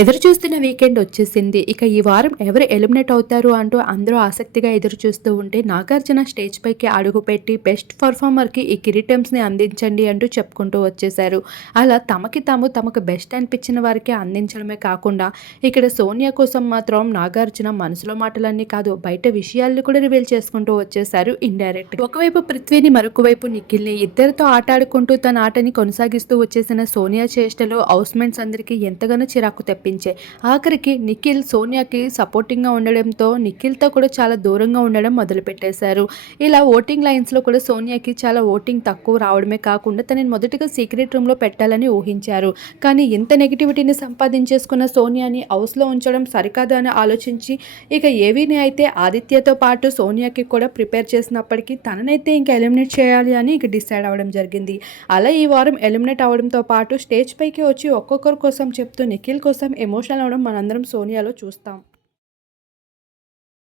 ఎదురు చూస్తున్న వీకెండ్ వచ్చేసింది. ఇక ఈ వారం ఎవరు ఎలిమినేట్ అవుతారు అంటూ అందరూ ఆసక్తిగా ఎదురు చూస్తూ ఉంటే నాగార్జున స్టేజ్ పైకి అడుగుపెట్టి బెస్ట్ పర్ఫార్మర్కి ఈ కిరీటమ్స్ని అందించండి అంటూ చెప్పుకుంటూ వచ్చేశారు. అలా తమకి తాము తమకు బెస్ట్ అనిపించిన వారికి అందించడమే కాకుండా ఇక్కడ సోనియా కోసం మాత్రం నాగార్జున మనసులో మాటలన్నీ కాదు బయట విషయాలను కూడా రివీల్ చేసుకుంటూ వచ్చేశారు ఇండైరెక్ట్. ఒకవైపు పృథ్వీని మరొక వైపు నిఖిల్ని ఇద్దరితో ఆటాడుకుంటూ తన ఆటని కొనసాగిస్తూ వచ్చేసిన సోనియా చేష్టలు హౌస్మెంట్స్ అందరికీ ఎంతగానో చిరాకు తెప్పించాయి ఆఖరికి నిఖిల్ సోనియాకి సపోర్టింగ్గా ఉండడంతో నిఖిల్తో కూడా చాలా దూరంగా ఉండడం మొదలుపెట్టేశారు. ఇలా ఓటింగ్ లైన్స్లో కూడా సోనియాకి చాలా ఓటింగ్ తక్కువ రావడమే కాకుండా తనని మొదటగా సీక్రెట్ రూమ్లో పెట్టాలని ఊహించారు. కానీ ఇంత నెగిటివిటీని సంపాదించేసుకున్న సోనియాని హౌస్లో ఉంచడం సరికాదు అని ఆలోచించి ఇక ఏవీని అయితే ఆదిత్యతో పాటు సోనియాకి కూడా ప్రిపేర్ చేసినప్పటికీ తననైతే ఇంకా ఎలిమినేట్ చేయాలి అని ఇక డిసైడ్ అవ్వడం జరిగింది. అలా ఈ వారం ఎలిమినేట్ అవడంతో పాటు స్టేజ్ పైకి వచ్చి ఒక్కొక్కరి కోసం చెప్తూ నిఖిల్ కోసం ఎమోషనల్ అవడం మనందరం సోనియాలో చూస్తాం.